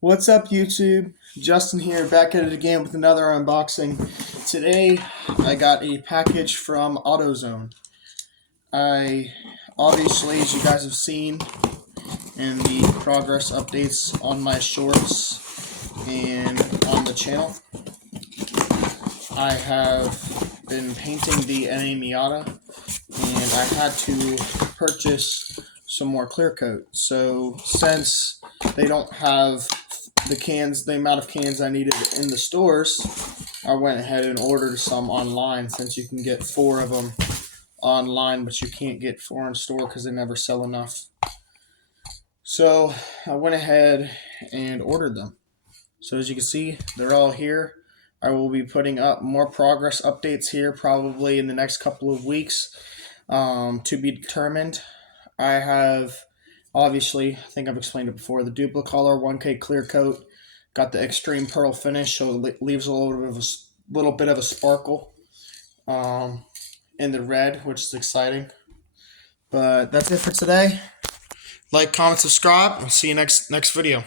What's up, YouTube? Justin here, back at it again with another unboxing. Today, I got a package from AutoZone. I, obviously, as you guys have seen in the progress updates on my shorts and on the channel, I have been painting the NA Miata, and I had to purchase some more clear coat. So, since they don't have the amount of cans I needed in the stores, I went ahead and ordered some online, since you can get 4 of them online, but you can't get 4 in store because they never sell enough. So I went ahead and ordered them. So as you can see, they're all here. I will be putting up more progress updates here probably in the next couple of weeks, to be determined. I have, obviously, I think I've explained it before, the Duplicolor 1K clear coat. Got the extreme pearl finish, so it leaves a little bit of a sparkle in the red, which is exciting. But that's it for today. Like, comment, subscribe. I'll see you next video.